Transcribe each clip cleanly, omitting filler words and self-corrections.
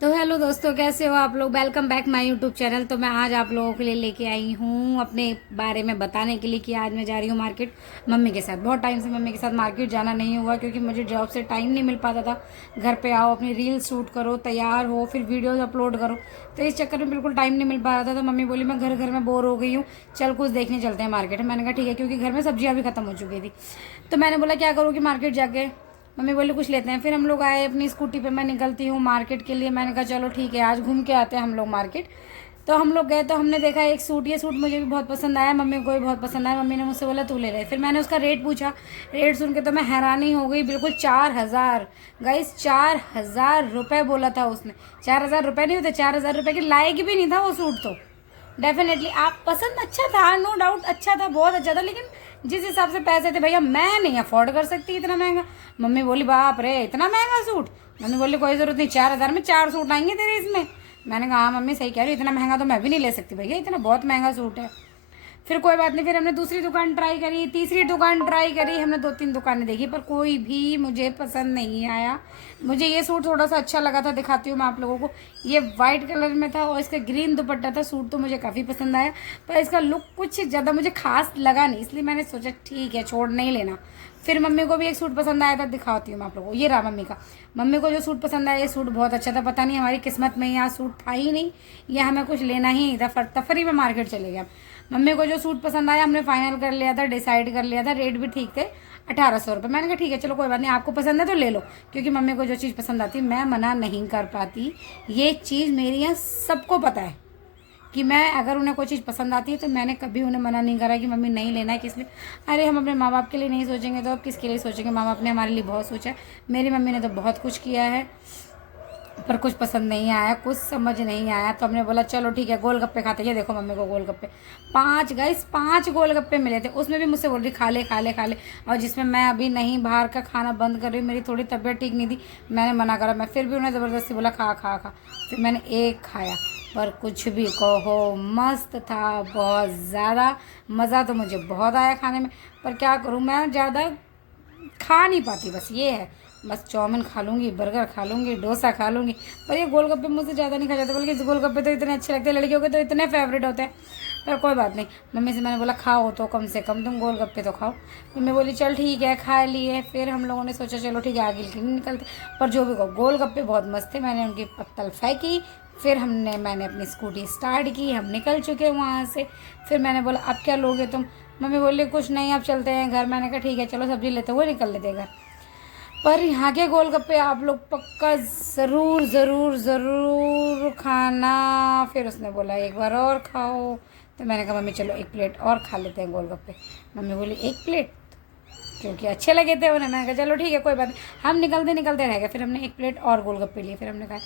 तो हेलो दोस्तों, कैसे हो आप लोग। Welcome back my YouTube channel. तो मैं आज आप लोगों के लिए लेके आई हूँ अपने बारे में बताने के लिए कि आज मैं जा रही हूँ मार्केट मम्मी के साथ। बहुत टाइम से मम्मी के साथ मार्केट जाना नहीं हुआ क्योंकि मुझे जॉब से टाइम नहीं मिल पाता था। घर पे आओ, अपनी रील शूट करो, तैयार हो, फिर वीडियोज़ अपलोड करो, तो इस चक्कर में बिल्कुल टाइम नहीं मिल पा रहा था। तो मम्मी बोली मैं घर घर में बोर हो गई हूँ, चल कुछ देखने चलते हैं मार्केट। मैंने कहा ठीक है, क्योंकि घर में सब्जियाँ भी खत्म हो चुकी थी। तो मैंने बोला क्या करूँ कि मार्केट जाके, मम्मी बोली कुछ लेते हैं। फिर हम लोग आए, अपनी स्कूटी पे मैं निकलती हूँ मार्केट के लिए। मैंने कहा चलो ठीक है, आज घूम के आते हैं हम लोग मार्केट। तो हम लोग गए तो हमने देखा एक सूट, ये सूट मुझे भी बहुत पसंद आया, मम्मी को भी बहुत पसंद आया। मम्मी ने मुझसे बोला तू ले ले। फिर मैंने उसका रेट पूछा, रेट सुन के तो मैं हैरानी हो गई। बिल्कुल 4,000 गाइस, 4,000 रुपये बोला था उसने। 4,000 रुपये नहीं होते, 4,000 रुपये के लायक भी नहीं था वो सूट। तो डेफिनेटली आप पसंद अच्छा था, नो डाउट अच्छा था, बहुत अच्छा था, लेकिन जिस हिसाब से पैसे थे भैया मैं नहीं अफोर्ड कर सकती इतना महंगा। मम्मी बोली बाप रे इतना महंगा सूट। मम्मी बोली कोई ज़रूरत नहीं, 4,000 में 4 सूट आएंगे तेरे इसमें। मैंने कहा हाँ मम्मी सही कह रही हो, इतना महंगा तो मैं भी नहीं ले सकती भैया, इतना बहुत महंगा सूट है। फिर कोई बात नहीं, फिर हमने दूसरी दुकान ट्राई करी, तीसरी दुकान ट्राई करी, हमने 2-3 दुकानें देखी, पर कोई भी मुझे पसंद नहीं आया। मुझे ये सूट थोड़ा सा अच्छा लगा था, दिखाती हूँ मैं आप लोगों को। ये वाइट कलर में था और इसका ग्रीन दुपट्टा था। सूट तो मुझे काफ़ी पसंद आया, पर इसका लुक कुछ ज़्यादा मुझे खास लगा नहीं, इसलिए मैंने सोचा ठीक है छोड़ नहीं लेना। फिर मम्मी को भी एक सूट पसंद आया था, दिखाती हूँ मैं आप लोगों को। ये रहा मम्मी का। मम्मी को जो सूट पसंद आया, ये सूट बहुत अच्छा था। पता नहीं हमारी किस्मत में यहाँ सूट था ही नहीं, या हमें कुछ लेना ही नहीं था, तफरी में मार्केट चले गया। मम्मी को जो सूट पसंद आया हमने फाइनल कर लिया था, डिसाइड कर लिया था। रेट भी ठीक थे, 1,800 रुपये। मैंने कहा ठीक है चलो कोई बात नहीं, आपको पसंद है तो ले लो, क्योंकि मम्मी को जो चीज़ पसंद आती है मैं मना नहीं कर पाती। ये चीज़ मेरे यहाँ सबको पता है कि मैं अगर उन्हें कोई चीज़ पसंद आती है तो मैंने कभी उन्हें मना नहीं करा कि मम्मी नहीं लेना है। किस लिए? अरे हम अपने माँ बाप के लिए नहीं सोचेंगे तो अब किसके लिए सोचेंगे। माँ बाप ने हमारे लिए बहुत सोचा है, मेरी मम्मी ने तो बहुत कुछ किया है, पर कुछ पसंद नहीं आया, कुछ समझ नहीं आया। तो हमने बोला चलो ठीक है गोलगप्पे खाते हैं। ये देखो मम्मी को गोलगप्पे 5 गाइस 5 गोलगप्पे मिले थे। उसमें भी मुझसे बोल रही खा ले खा ले खा ले, और जिसमें मैं अभी नहीं, बाहर का खाना बंद कर रही हूँ, मेरी थोड़ी तबीयत ठीक नहीं थी, मैंने मना करा। मैं फिर भी उन्हें ज़बरदस्ती बोला खा खा खा। फिर मैंने एक खाया, पर कुछ भी कहो मस्त था, बहुत ज़्यादा मज़ा तो मुझे बहुत आया खाने में। पर क्या करूँ, मैं ज़्यादा खा नहीं पाती, बस ये है। बस चाउमीन खा लूँगी, बर्गर खा लूँगी, डोसा खा लूँगी, पर ये गोलगप्पे मुझसे ज़्यादा नहीं खा जाते। बल्कि इस गोलगप्पे तो इतने अच्छे लगते हैं, लड़कियों के तो इतने फेवरेट होते हैं। पर कोई बात नहीं, मम्मी से मैंने बोला खाओ तो कम से कम तुम गोलगप्पे तो खाओ। मम्मी बोली चल ठीक है खा लिए। फिर हम लोगों ने सोचा चलो ठीक है आगे के लिए निकलते। पर जो भी कहो गोलगप्पे बहुत मस्त थे। मैंने उनकी पत्तल फेंकी, फिर मैंने अपनी स्कूटी स्टार्ट की, हम निकल चुके वहाँ से। फिर मैंने बोला अब क्या लोगे तुम? मम्मी बोली कुछ नहीं अब चलते हैं घर। मैंने कहा ठीक है चलो सब्जी लेते हुए निकल लेते घर। पर यहाँ के गोलगप्पे आप लोग पक्का ज़रूर ज़रूर ज़रूर खाना। फिर उसने बोला एक बार और खाओ। तो मैंने कहा मम्मी चलो एक प्लेट और खा लेते हैं गोलगप्पे। मम्मी बोली एक प्लेट, क्योंकि अच्छे लगे थे उन्हें। मैंने कहा चलो ठीक है कोई बात नहीं। हम निकलते निकलते रह गए, फिर हमने एक प्लेट और गोलगप्पे लिए। फिर हमने कहा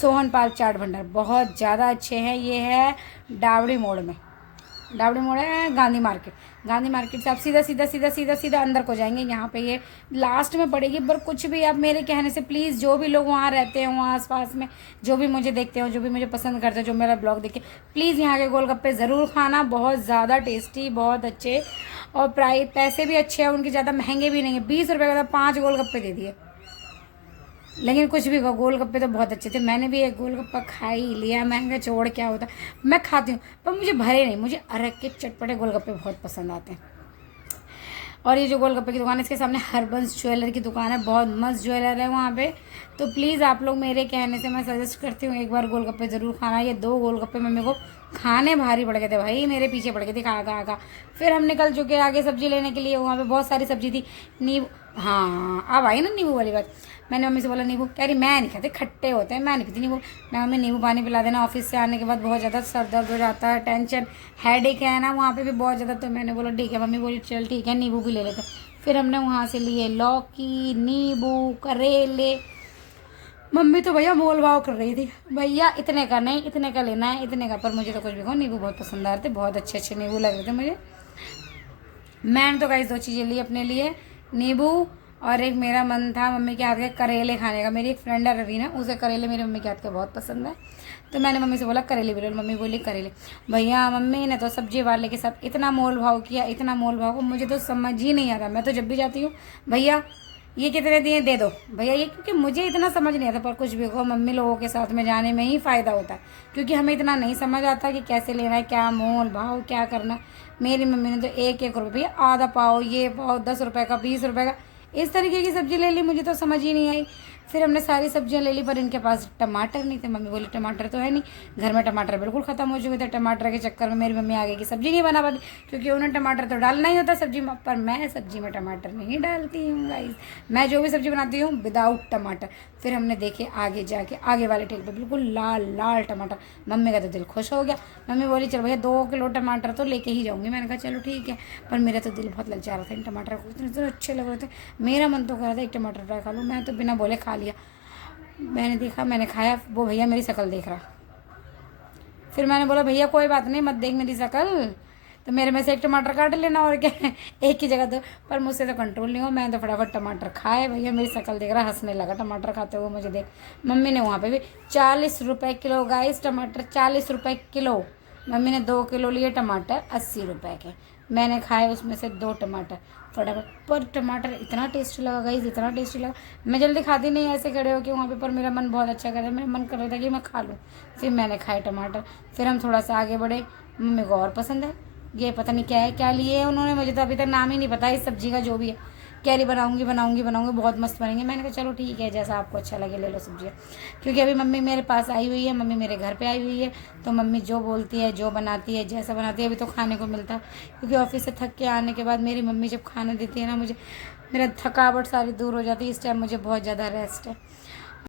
सोहन पाल चाट भंडार बहुत ज़्यादा अच्छे हैं। ये है डावड़ी मोड़ में, डावड़ी मोड़ है गांधी मार्केट। गांधी मार्केट से आप सीधा सीधा सीधा सीधा सीधा अंदर को जाएंगे, यहाँ पे ये लास्ट में पड़ेगी। पर कुछ भी आप मेरे कहने से प्लीज़, जो भी लोग वहाँ रहते हैं, वहाँ आसपास में जो भी मुझे देखते हो, जो भी मुझे पसंद करते हो, जो मेरा ब्लॉग देखे, प्लीज़ यहाँ के गोलगप्पे ज़रूर खाना। बहुत ज़्यादा टेस्टी, बहुत अच्छे, और प्राइस पैसे भी अच्छे हैं उनके, ज़्यादा महंगे भी नहीं है। 20 रुपये का 5 गोलगप्पे दे दिए। लेकिन कुछ भी कहो गोलगप्पे तो बहुत अच्छे थे। मैंने भी एक गोलगप्पा खा ही लिया, महंगा छोड़ क्या होता। मैं खाती हूँ पर मुझे भरे नहीं, मुझे अरग के चटपटे गोलगप्पे बहुत पसंद आते हैं। और ये जो गोलगप्पे की दुकान है, इसके सामने हरबंस ज्वेलर की दुकान है, बहुत मस्त ज्वेलर है वहाँ पे। तो प्लीज़ आप लोग मेरे कहने से मैं सजेस्ट करती हूँ एक बार गोलगप्पे ज़रूर खाना। ये 2 गोलगप्पे मम्मी को खाने भारी पड़ गए थे भाई, मेरे पीछे पड़ गए थे खा खा खा। फिर हम निकल चुके आगे सब्जी लेने के लिए। वहाँ पे बहुत सारी सब्जी थी। नींबू, हाँ अब आई ना नींबू वाली बात। मैंने मम्मी से बोला नींबू, कह रही मैं नहीं खाती, खट्टे होते हैं, मैं नहीं पीती नींबू। मैं मम्मी नींबू पानी पिला देना, ऑफिस से आने के बाद बहुत ज़्यादा सर दर्द हो जाता है, टेंशन हेडेक है ना वहाँ पे भी बहुत ज़्यादा। तो मैंने बोला ठीक है। मम्मी बोली चल ठीक है नींबू भी ले लेते। फिर हमने वहाँ से लिए लौकी, नींबू, करेले। मम्मी तो भैया मोल भाव कर रही थी, भैया इतने का नहीं, इतने का लेना है, इतने का। पर मुझे तो कुछ भी कहो, नींबू बहुत पसंद आ रहे थे, बहुत अच्छे अच्छे नींबू लग रहे थे मुझे। मैंने तो गाइस 2 चीज़ें ली अपने लिए, नींबू, और एक मेरा मन था मम्मी के हाथ के करेले खाने का। मेरी एक फ्रेंड है रवीना, उसे करेले मेरी मम्मी के हाथ के बहुत पसंद है। तो मैंने मम्मी से बोला करेले भी लो। मम्मी बोली करेले। भैया मम्मी ने तो सब्जी वाले के साथ इतना मोल भाव किया, इतना मोल भाव, मुझे तो समझ ही नहीं आ रहा। मैं तो जब भी जाती हूँ भैया ये कितने दिए दे दो भैया ये, क्योंकि मुझे इतना समझ नहीं आता। पर कुछ भी हो, मम्मी लोगों के साथ में जाने में ही फ़ायदा होता है, क्योंकि हमें इतना नहीं समझ आता कि कैसे लेना है, क्या मोल भाव क्या करना। मेरी मम्मी ने तो 1-1 रुपये, भैया आधा पाव, ये पाव 10 रुपये का, 20 रुपये का, इस तरीके की सब्ज़ी ले ली। मुझे तो समझ ही नहीं आई। फिर हमने सारी सब्जियां ले ली, पर इनके पास टमाटर नहीं थे। मम्मी बोली टमाटर तो है नहीं घर में, टमाटर बिल्कुल ख़त्म हो चुके थे। टमाटर के चक्कर में मेरी मम्मी आगे की सब्ज़ी नहीं बना पाती, क्योंकि उन्हें टमाटर तो डालना ही होता सब्जी में। पर मैं सब्जी में टमाटर नहीं डालती हूँ गाइस, मैं जो भी सब्ज़ी बनाती हूँ विदाउट टमाटर। फिर हमने देखे आगे जाके, आगे वाले टेल पर बिल्कुल लाल लाल टमाटर। मम्मी का तो दिल खुश हो गया। मम्मी बोली चल भैया 2 किलो टमाटर तो लेके ही जाऊँगी। मैंने कहा चलो ठीक है। पर मेरा तो दिल बहुत ललचा रहा था इन टमाटर को, इतने तो अच्छे लग रहे थे। मेरा मन तो कर रहा था एक टमाटर फ्राई खा लूँ। मैं तो बिना बोले खा लिया। मैंने देखा, मैंने खाया, वो भैया मेरी शक्ल देख रहा। फिर मैंने बोला भैया कोई बात नहीं, मत देख मेरी शक्ल, तो मेरे में से एक टमाटर काट लेना और क्या है, एक ही जगह तो। पर मुझसे तो कंट्रोल नहीं हुआ, मैंने तो फटाफट टमाटर खाए। भैया मेरी शक्ल देख रहा, हंसने लगा टमाटर खाते हुए मुझे देख। मम्मी ने वहाँ पे भी 40 रुपये किलो गाइस टमाटर, 40 रुपये किलो। मम्मी ने 2 किलो लिए टमाटर 80 रुपये के। मैंने खाए उसमें से 2 टमाटर फटाफट। पर टमाटर इतना टेस्टी लगा गाइस, इतना टेस्टी लगा। मैं जल्दी खाती नहीं ऐसे खड़े हो के वहाँ पे, पर मेरा मन बहुत अच्छा कर रहा था, मेरा मन कर रहा था कि मैं खा लूँ। फिर मैंने खाए टमाटर। फिर हम थोड़ा सा आगे बढ़े। मम्मी को और पसंद है, ये पता नहीं क्या है, क्या लिए है उन्होंने, मुझे तो अभी तक नाम ही नहीं पता इस सब्ज़ी का। जो भी है कह रही बनाऊंगी बनाऊंगी बनाऊंगी, बहुत मस्त बनेंगे। मैंने कहा चलो ठीक है, जैसा आपको अच्छा लगे ले लो सब्जियाँ। क्योंकि अभी मम्मी मेरे पास आई हुई है, मम्मी मेरे घर पे आई हुई है, तो मम्मी जो बोलती है, जो बनाती है, जैसा बनाती है, अभी तो खाने को मिलता है। क्योंकि ऑफिस से थक के आने के बाद मेरी मम्मी जब खाना देती है ना, मुझे मेरा थकावट सारी दूर हो जाती है। इस टाइम मुझे बहुत ज़्यादा रेस्ट है।